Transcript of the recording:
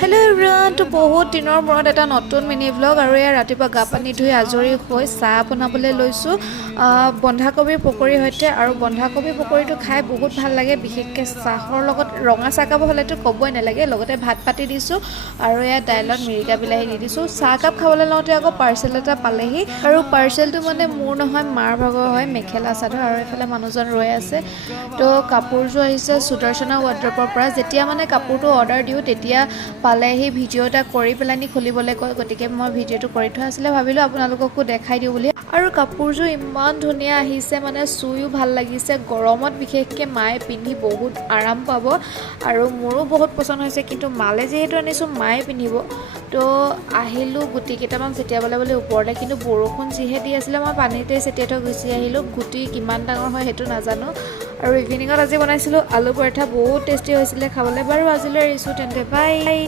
Hello' everyone, তো বহুত দিনৰ মূৰত এটা নতুন মিনি ভ্লগ আৰু এয়া ৰাতিপুৱা গা পানী ধুই আজৰি হৈ চাহ বনাবলৈ লৈছোঁ বন্ধাকবিৰ পকৰীৰ সৈতে। আৰু বন্ধাকবিৰ পকৰীটো খাই বহুত ভাল লাগে, বিশেষকৈ চাহৰ লগত। ৰঙা চাহকাপ হ'লেতো ক'বই নালাগে। লগতে ভাত পাতি দিছোঁ আৰু এয়া দাইলত মিৰিকা বিলাহী দি দিছোঁ। চাহকাপ খাবলৈ লওঁতে আকৌ পাৰ্চেল এটা পালেহি, আৰু পাৰ্চেলটো মানে মোৰ নহয়, মাৰ ভাগৰ হয়, মেখেলা চাদৰ। আৰু এইফালে মানুহজন ৰৈ আছে। তো কাপোৰযোৰ আহিছে সুদৰ্শনা ৱাৰ্ড্ৰপৰ পৰা। যেতিয়া মানে কাপোৰটো অৰ্ডাৰ দিওঁ তেতিয়া পালেহি, ভিডিঅ' এটা কৰি পেলাইনি খুলিবলৈ কয়। গতিকে মই ভিডিঅ'টো কৰি থোৱা আছিলে, ভাবিলোঁ আপোনালোককো দেখাই দিওঁ বুলি। আৰু কাপোৰযোৰ ইমান ধুনীয়া আহিছে, মানে চুইও ভাল লাগিছে। গৰমত বিশেষকৈ মায়ে পিন্ধি বহুত আৰাম পাব, আৰু মোৰো বহুত পচন্দ হৈছে। কিন্তু মালে যিহেতু আনিছোঁ, মায়ে পিন্ধিব। তো আহিলোঁ গুটি কেইটামান ছটিয়াবলৈ বুলি ওপৰলৈ, কিন্তু বৰষুণ যিহে দি আছিলে, মই পানীতে ছটিয়াই থৈ গুচি আহিলোঁ। গুটি কিমান ডাঙৰ হয় সেইটো নাজানো। আৰু ইভিনিঙত আজি বনাইছিলোঁ আলু পৰঠা, বহুত টেষ্টি হৈছিলে খাবলৈ। বাৰু আজিলৈ এৰিছোঁ তেন্তে, বাই।